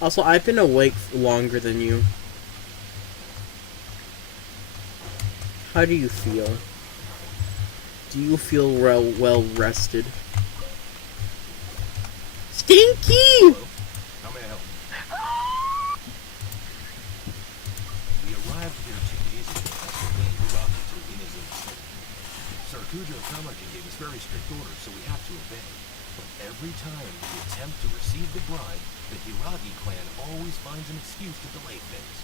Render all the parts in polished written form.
Also, I've been awake longer than you. How do you feel? Do you feel well rested? Stinky! Hello? How may I help? We arrived here 2 days ago after being brought to Inazuma City. Sir Kujo Kamaki gave us very strict orders, so we have to obey. But every time we attempt to receive the bride, the Hiragi clan always finds an excuse to delay things.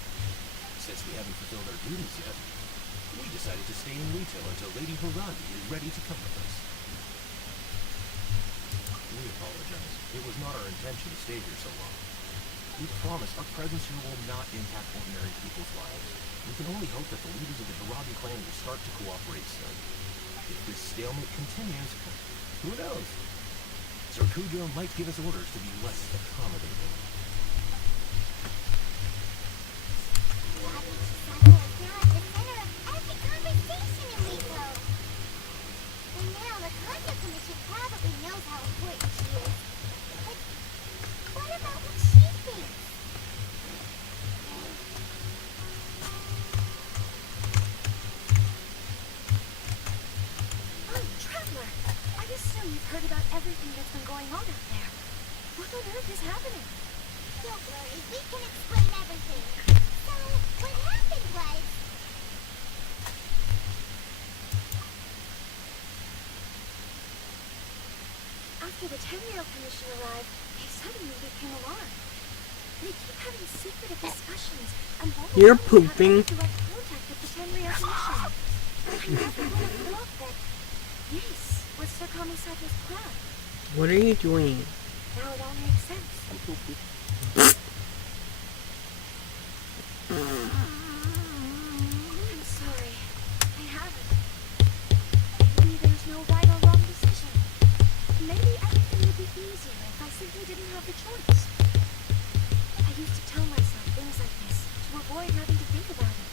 Since we haven't fulfilled our duties yet, we decided to stay in retail until Lady Hiragi is ready to come with us. We apologize. It was not our intention to stay here so long. We promise our presence here will not impact ordinary people's lives. We can only hope that the leaders of the Hiragi clan will start to cooperate soon. If this stalemate continues, who knows? Sir Kujo might give us orders to be less accommodating. You've heard about everything that's been going on out there. What on earth is happening? Don't worry, we can explain everything. So, what happened was... After the Tenryou Commission arrived, they suddenly became alarmed. They keep having secretive discussions, and won't You're allow us to have pooping. any direct contact with the Tenryou Commission. I never would have thought that this was Sir Kamisato's plan. What are you doing? Now it all makes sense. I'm pooping. I'm sorry. I haven't. Maybe there's no right or wrong decision. Maybe everything would be easier if I simply didn't have the choice. I used to tell myself things like this to avoid having to think about it.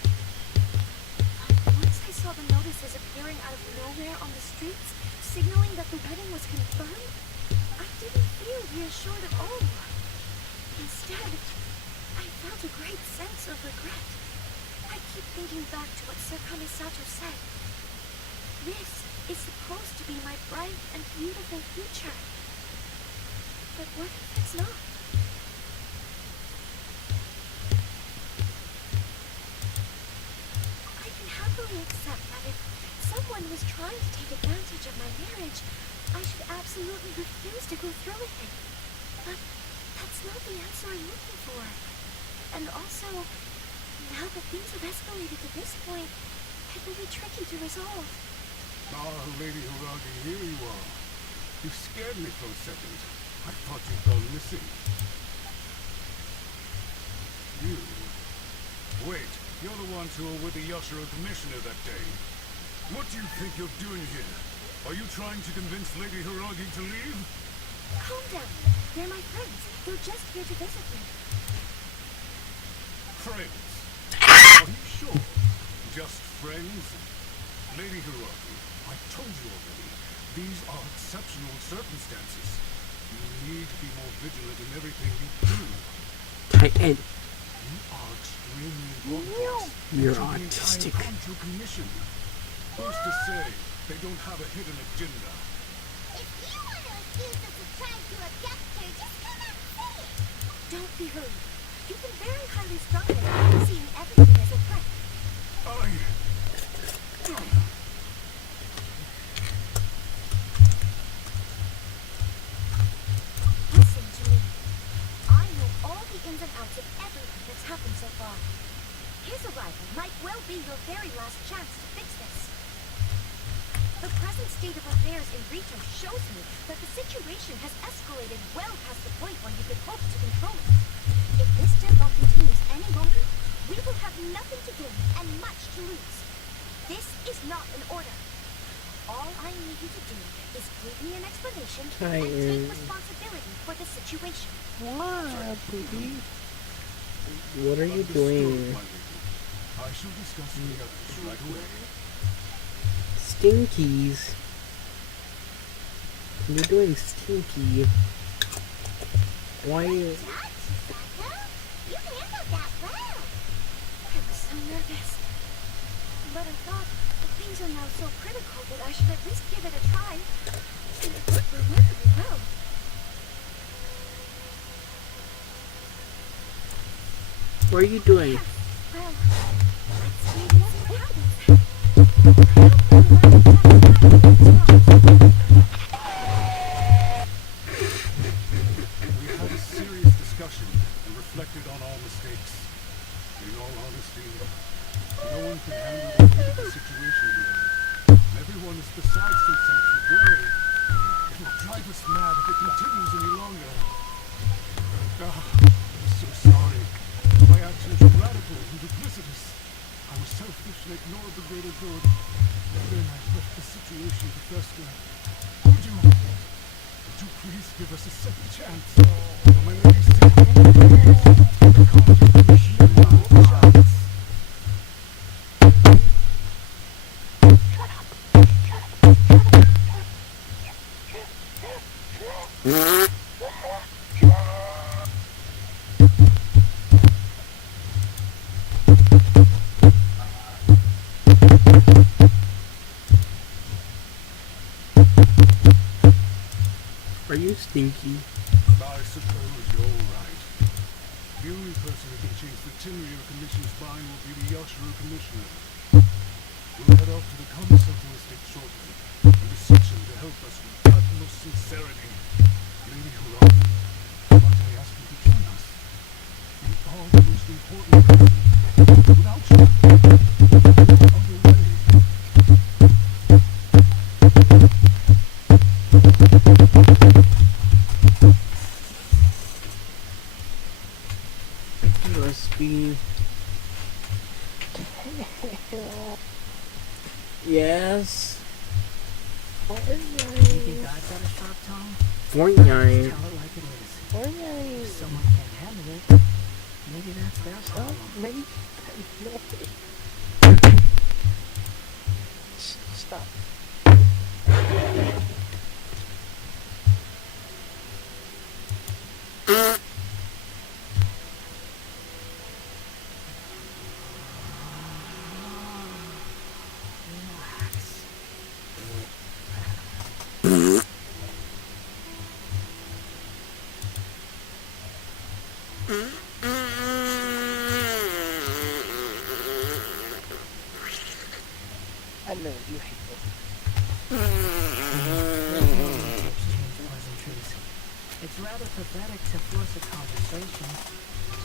But once I saw the notices appearing out of nowhere on the streets, signaling that the wedding was confirmed, I didn't feel reassured at all. Instead, I felt a great sense of regret. I keep thinking back to what Sir Kamisato said. This is supposed to be my bright and beautiful future. But what if it's not? I can happily accept that if someone was trying to take advantage of my marriage, I should absolutely refuse to go through with it. But that's not the answer I'm looking for. And also, now that things have escalated to this point, it will be tricky to resolve. Ah, Lady Hiragi, here you are. You scared me for a second. I thought you'd gone missing. You? Wait, you're the ones who were with the Yashiro Commissioner that day. What do you think you're doing here? Are you trying to convince Lady Hiragi to leave? Calm down. They're my friends. They're just here to visit me. Friends? Are you sure? Just friends? Lady Hiragi, I told you already, these are exceptional circumstances. You need to be more vigilant in everything you do. Titan. You are extremely important. You're to the autistic. entire Control Commission. Who's to say they don't have a hidden agenda? If you want to accuse us of trying to abduct her, just come out and say it. Don't be rude. You've been very highly strung lately, seeing everything as a threat. Listen to me. I know all the ins and outs of everything that's happened so far. His arrival might well be your very last chance to fix this. The present state of affairs in Rito shows me that the situation has escalated well past the point where you could hope to control it. If this deadlock continues any longer, we will have nothing to gain and much to lose. This is not an order. All I need you to do is give me an explanation and take responsibility for the situation. What, baby? What are you doing? I shall discuss the others right away. Stinkies. You're doing stinky. Why? That, Chisaka? this. But I thought that things are now so critical that I should at least give it a try. And it worked remarkably well. What are you doing? Well, let's see what happens. I hope we'll learn exactly how to do this. We had a serious discussion and reflected on our mistakes. In all honesty, no one can handle the weight of the situation we're in. And everyone is beside themselves with worry. It will drive us mad if it continues any longer. I'm so sorry. My actions were radical and duplicitous. I was selfish and ignored the greater good. Then I left the situation to fester. Would you please give us a second chance? For my lady's sake, the content of the machine chance. Are you stinky? I suppose you're right. The only person who can change the Tenryou Commission's mind will be the Yashiro Commissioner. We'll head off to the Kamisako estate shortly and beseech him to help us with utmost sincerity. Lady Hiragi, might I ask you to join us? You are the most important person. Without you, there is no other way. USB. Yes. You think I've got a sharp tongue? Fortnite. Tell it like it is. If Fortnite. someone can't handle it, maybe that's their Oh, problem. maybe. Stop. Relax. I know you hate it. Exchange pleasantries. It's rather pathetic to force a conversation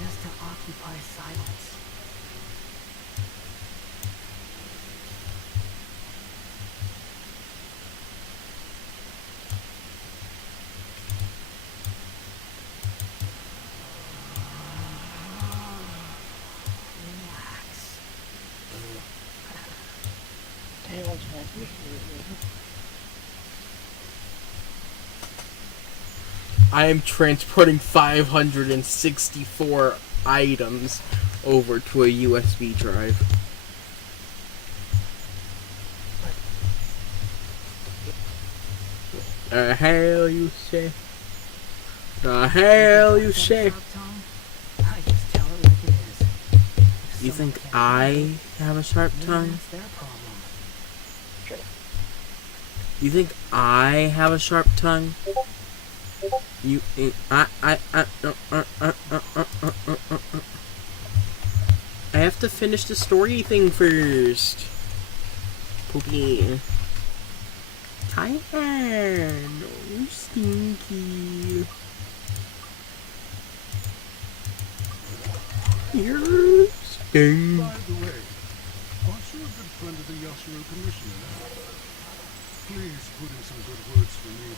just to occupy silence. Relax. Damn, Jack, you hate me. I am transporting 564 items over to a USB drive. The hell you say? The hell you say? I just tell it like it is. If You someone think can't I handle it, have a sharp maybe tongue? that's their problem. You think I have a sharp tongue? You, I have to finish the story thing first. Poopy. Tired. Oh, stinky. You're stinky. By the way, aren't you a good friend of the Yashiro Commissioner now? Please put in some good words for me.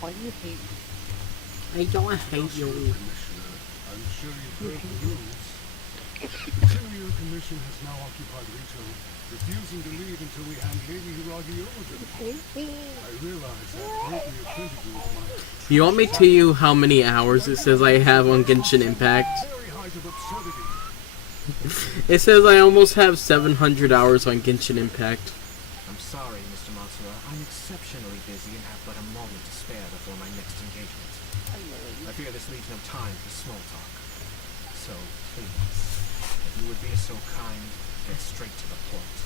Why do you hate me? I don't hate Yashiro you. Commissioner, I'm sure you've heard the news. The Tenryu Commission has now occupied Rito, refusing to leave until we hand Lady Hiragi over to them. I realize I've greatly offended you with my You want me to tell you how many hours it says I have on Genshin Impact? very height of absurdity. It says I almost have 700 hours on Genshin Impact. I'm sorry, Mr. Matsura. I'm exceptionally busy and have but a moment to spare before my next engagement. I fear this leaves no time for small talk. So, please, if you would be so kind, get straight to the point.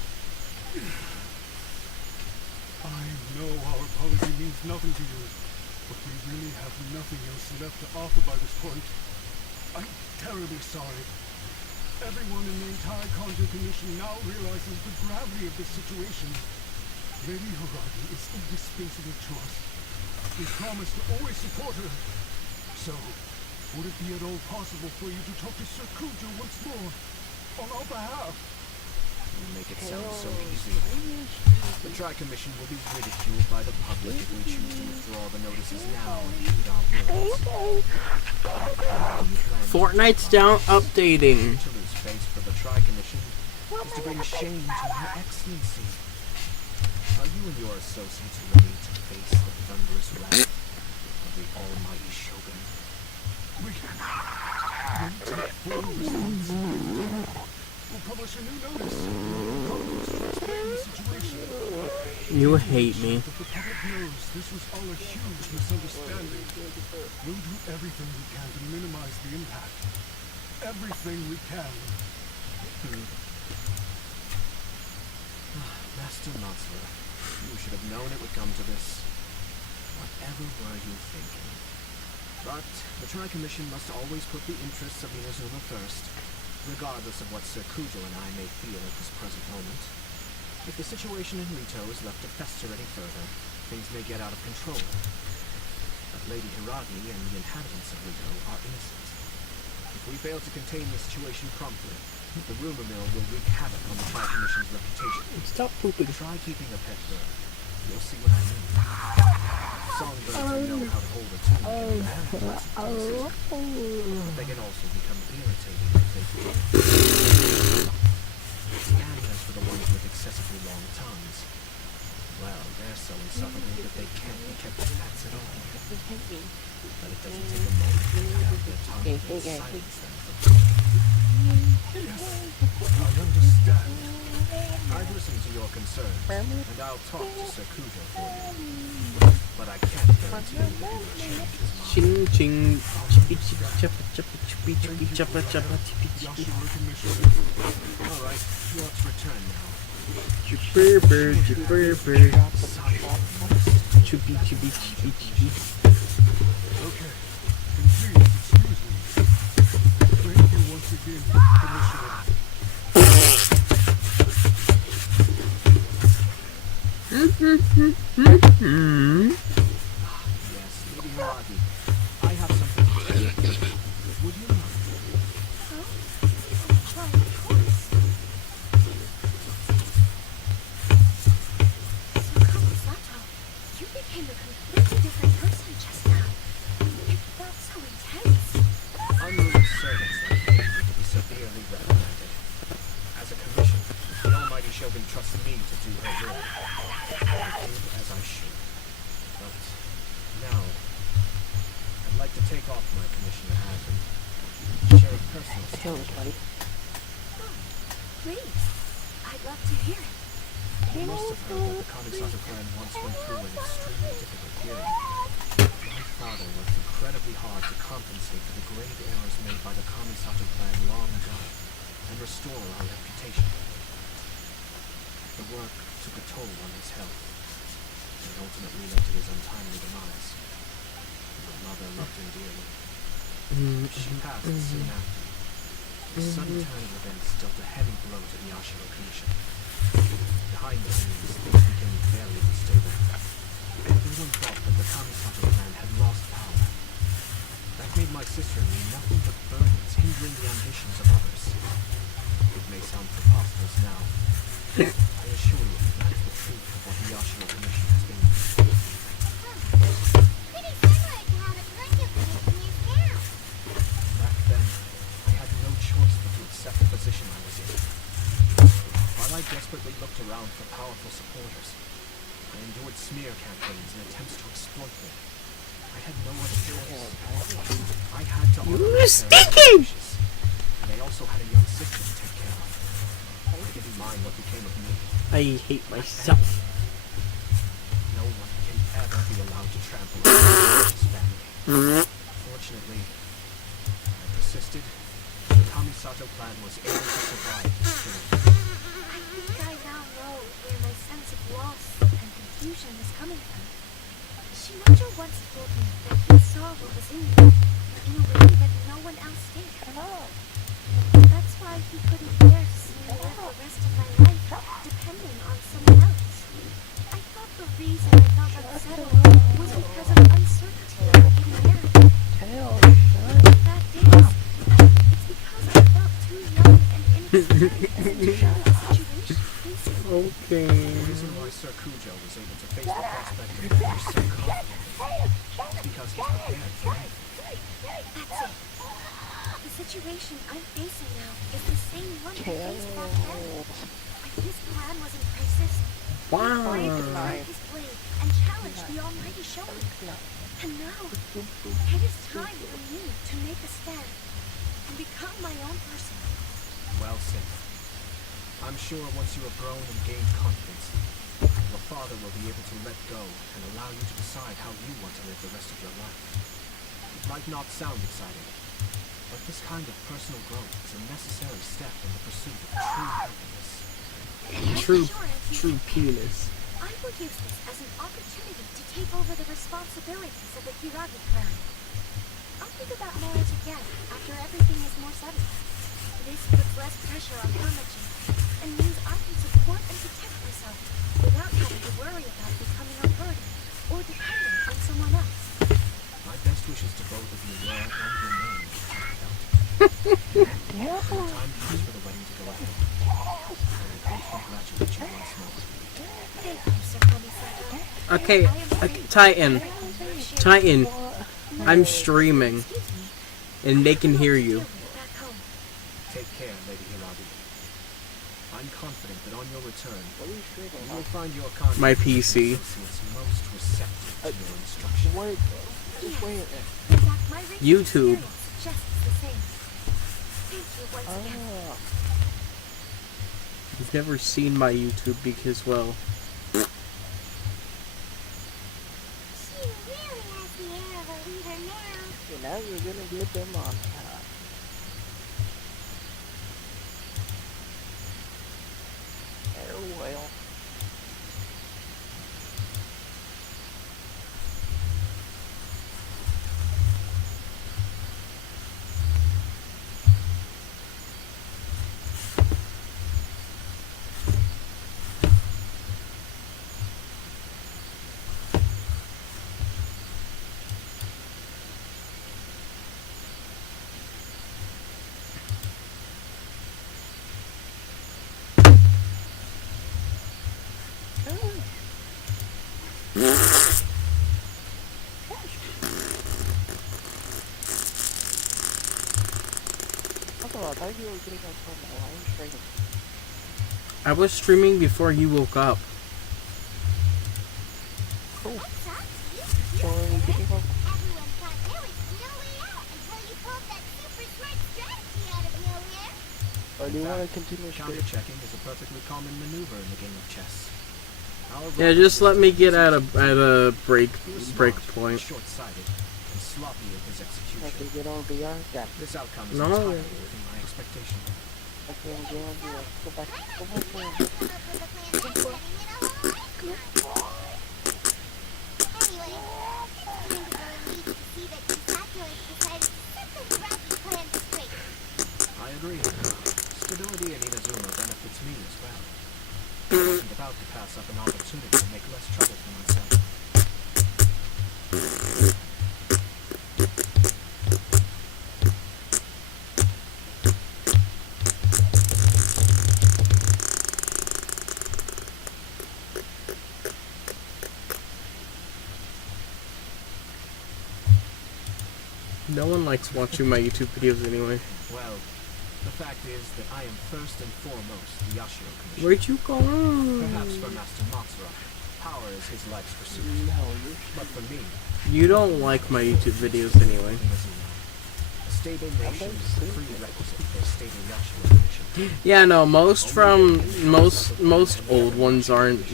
I know our apology means nothing to you, but we really have nothing else left to offer by this point. I'm terribly sorry. Everyone in the entire Conjure Commission now realizes the gravity of this situation. Lady Hiragi is indispensable to us. We promise to always support her. So, would it be at all possible for you to talk to Sir Kujo once more, on our behalf? You make it sound so easy. The Tri-Commission will be ridiculed by the public if we choose to withdraw the notices now and heed our words. Fortnite's down updating. To lose face for the Tri-Commission is to bring shame to Her Excellency. Are you and your associates ready to face the thunderous wrath of the almighty Shogun? We take full responsibility. We'll publish a new notice. Congress to explain the situation. You hate me. But the public knows this was all a huge misunderstanding. We'll do everything we can to minimize the impact. Everything we can. Master Matsura, you should have known it would come to this. Whatever were you thinking? But the Tri-Commission must always put the interests of Inazuma first, regardless of what Sir Kujo and I may feel at this present moment. If the situation in Rito is left to fester any further, things may get out of control. But Lady Hiragi and the inhabitants of Rito are innocent. If we fail to contain the situation promptly, the rumor mill will wreak havoc on the Tri-Commission's reputation. Stop pooping. Try keeping a pet bird. You'll see what I mean. Songbirds who know how to hold a tune can have pleasant voices, but they can also become irritating if they forget. And as for the ones with excessively long tongues, well, they're so insufferable that they can't be kept as pets at all. But it doesn't take a moment to cut out their tongue and silence them. Yes, I understand. I've listened to your concerns, and I'll talk to Sir Kujo for you. But I can't guarantee that he will change his mind. Ching ching. Chippy chippy choppa choppa chippy chippy choppa choppa chippy chippy. Yashiro Commission. All right, let's return now. Chipper bird, chipper bird. Silence. Chippy chippy chippy chippy. Okay, and please excuse me. Thank you once again, Commissioner. Yes, Lady Hiragi, I have something to tell you. Would you mind? Huh? Well, of course. So, Kamisato, you became a completely different person just now. It felt so intense. Unruly servants like me need to be severely reprimanded. As a commission, the almighty Shogun trusts me to do her will. I did as I should. But now, I'd like to take off my commissioner hat and share a personal Kill story. this buddy. Please, I'd love to hear it. You must have heard that the Kamisato clan once went through an extremely difficult period. My father worked incredibly hard to compensate for the grave errors made by the Kamisato clan long ago and restore our reputation. The work took a toll on his health and ultimately led to his untimely demise. My mother loved him dearly. She passed soon after. The sudden turn of events dealt a heavy blow to the Yashiro Commission. Behind the scenes, things became very unstable. Everyone thought that the Kamisato clan had lost power. That made my sister and me nothing but burdens, hindering the ambitions of others. It may sound preposterous now. I assure you that is the truth of what the Yashiro Commission has been. Pretty similar to how the Conjure Commission is now. Back then, I had no choice but to accept the I desperately looked around for powerful supporters. I endured smear campaigns and attempts to exploit me. I had no other choice. I had to honor my parents' wishes. And I also had a young sister to take care of. I didn't mind what became of me. I hate myself. No one can ever be allowed to trample on his family. Fortunately, I persisted. The Kamisato clan was able to survive this storm. I think I now know where my sense of loss and confusion is coming from. Shinojo once told me that he saw what was in me in a way that no one else did. That's why he couldn't bear to see me live the rest of my life depending on someone else. I thought the reason I felt unsettled was because of uncertainty about getting married. The fact is, it's because I felt too young and inexperienced to handle the situation facing me. Okay. The reason why Sir Kujo was able to face the prospect of marriage so confidently is because he's prepared for it. That's it. The situation I'm facing now is the same one I faced back then. When his clan was in crisis, Wow. he raised his blade and challenged the almighty Shogun. And now, it is time for me to make a stand and become my own person. Well said. I'm sure once you have grown and gained confidence, your father will be able to let go and allow you to decide how you want to live the rest of your life. It might not sound exciting, but this kind of personal growth is a necessary step in the pursuit of true happiness. True penis. I will use this as an opportunity to take over the responsibilities of the Hiragi clan. I'll think about marriage again after everything is more settled. This puts less pressure on Hamachi and means I can support and protect myself without having to worry about becoming a burden or dependent on someone else. My best wishes to both of you were and remain heartfelt. When the time comes for the wedding to go ahead, I will congratulate you once more. Thank you, Sir Kamisato. Okay, I am grateful Titan. for everything you shared. Titan. I'm streaming, Excuse me. and they can hear you. Back home. Take care, Lady Hiragi. I'm confident that on your return, you will find your contact My PC. associates most receptive to your instruction. Wait a minute. In fact, my recent YouTube. experience suggests the same. Thank you once again. You've never seen my YouTube because, well, She really has the air of a leader now. You know you're gonna get them on top. Well. I thought you were getting up from the live stream. I was streaming before you woke up. Cool. What's up? So are you getting up? Everyone thought there was no way out until you pulled that super smart strategy out of nowhere. Or do you want to continue streaming? Counter-checking is a perfectly common maneuver in the game of chess. Our Yeah, role just is let to me get at execute a break He was break smart, point. short-sighted, and sloppy in his execution. Okay, get on VR. Got it. This outcome is No. entirely within my expectation. Okay, I'm going to go back. Go back there. Came up with a plan for setting in a whole lifetime. Anyway, it's kind of a relief to see that Chisato has decided to set the Hiragi plan straight. I agree. Stability in Inazuma benefits me as well. I wasn't about to pass up an opportunity to make less trouble for myself. No one likes watching my YouTube videos anyway. Well, The fact is that I am first and foremost the Yashiro Commissioner. Where'd you go? Perhaps for Master Matsura, power is his life's pursuit. No, you're But for me, You don't like my YouTube videos anyway. a stable nation is the prerequisite for a stable Yashiro Commission. Yeah, no, most old ones aren't.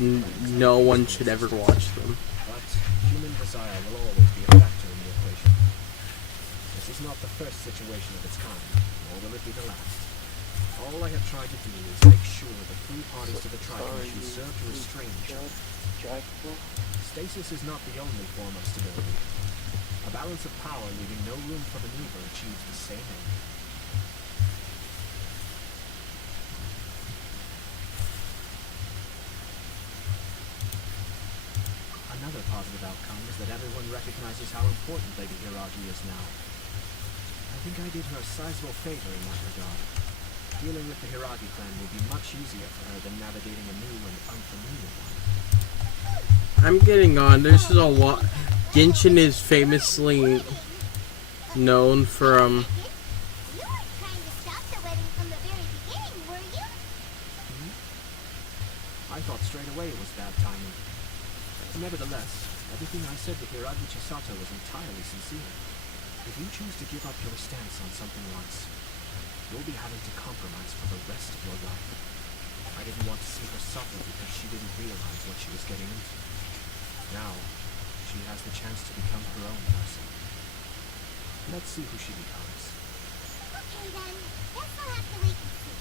No one should ever watch them. But human desire will always be a factor in the equation. This is not the first situation of its kind, nor will it be the last. All I have tried to do is make sure the three parties to the tri-commission serve to restrain each other. Jackal. Stasis is not the only form of stability. A balance of power leaving no room for maneuver achieves the same end. Another positive outcome is that everyone recognizes how important Lady Hiragi is now. I think I did her a sizable favor in that regard. Dealing with the Hiragi clan will be much easier for her than navigating a new and unfamiliar one. I'm getting on. There's a lot. Genshin is famously known for You weren't trying to stop the wedding from the very beginning, were you? I thought straight away it was bad timing. Nevertheless, everything I said to Hiragi Chisato was entirely sincere. If you choose to give up your stance on something once, you'll be having to compromise for the rest of your life. I didn't want to see her suffer because she didn't realize what she was getting into. Now, she has the chance to become her own person. Let's see who she becomes. Okay then, guess I'll have to wait and see.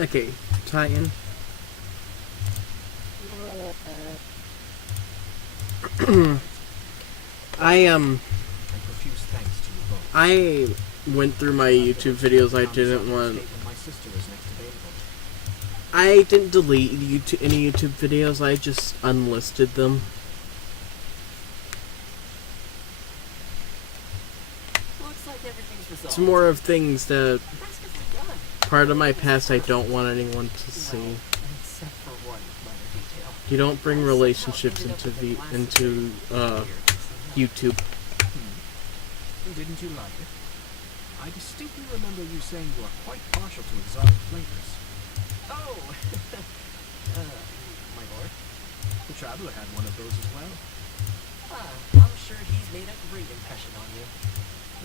Okay, Titan. And profuse thanks to you both. I went through my YouTube videos I didn't want. When my sister is next available. I didn't delete any YouTube videos, I just unlisted them. Looks like everything's resolved. It's more of things that Task is done. part of my past I don't want anyone to see. Well, except for one minor detail. You don't bring relationships into YouTube. Didn't you like it? I distinctly remember you saying you are quite partial to exotic flavors. Oh! My lord. The Traveler had one of those as well. I'm sure he's made a great impression on you.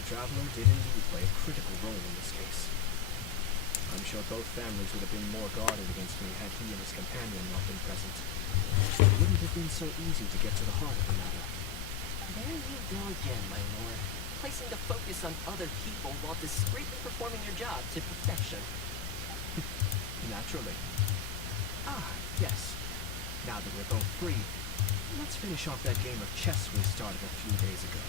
The Traveler did indeed play a critical role in this case. I'm sure both families would have been more guarded against me had he and his companion not been present. It wouldn't have been so easy to get to the heart of the matter. There you go again, my lord. Placing the focus on other people while discreetly performing your job to perfection. Naturally. Ah, yes. Now that we're both free, let's finish off that game of chess we started a few days ago.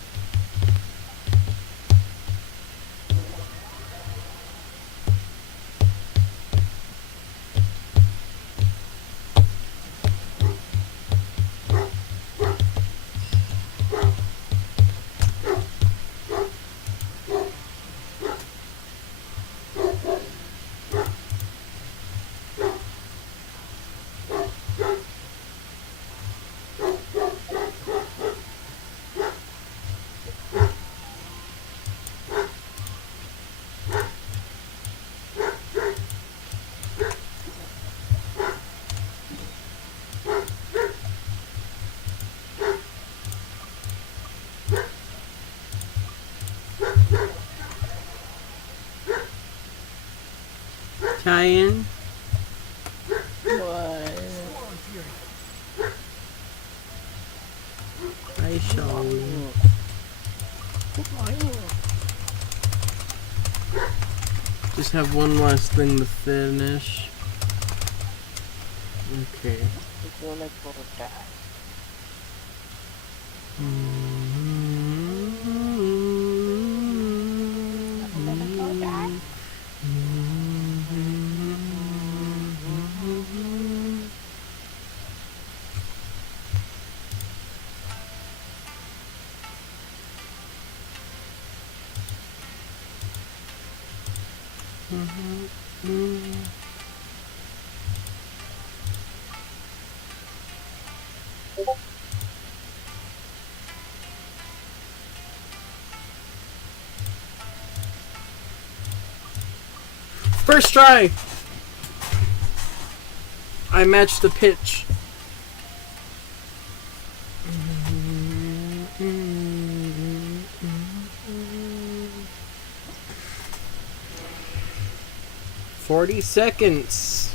Titan. What? I shall. Just have one last thing to finish. Okay. It's gonna go die. First try! I matched the pitch. "40 seconds.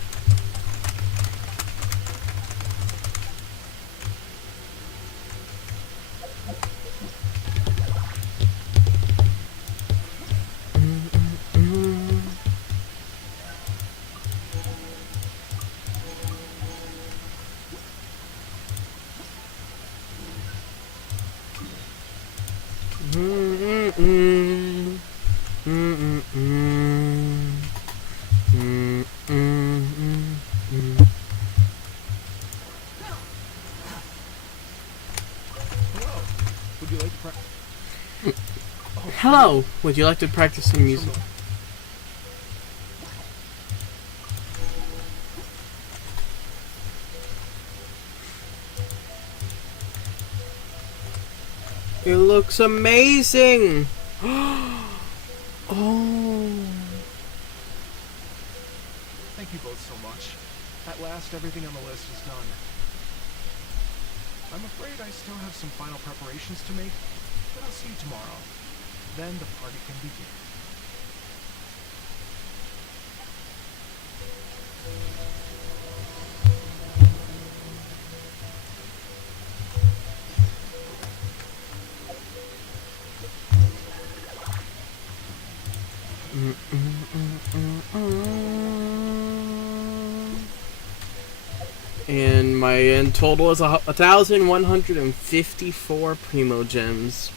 Hello, would you like to practice some music? It looks amazing! Oh. Thank you both so much. At last, everything on the list is done. I'm afraid I still have some final preparations to make, but I'll see you tomorrow. Then the party can begin. And my end total is 1,154 Primo Gems.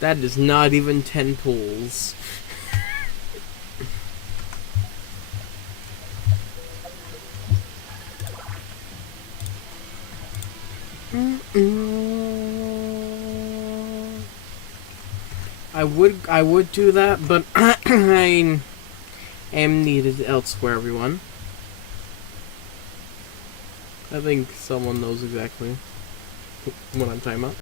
That is not even 10 pulls. I would do that, but I am needed elsewhere, everyone. I think someone knows exactly what I'm talking about.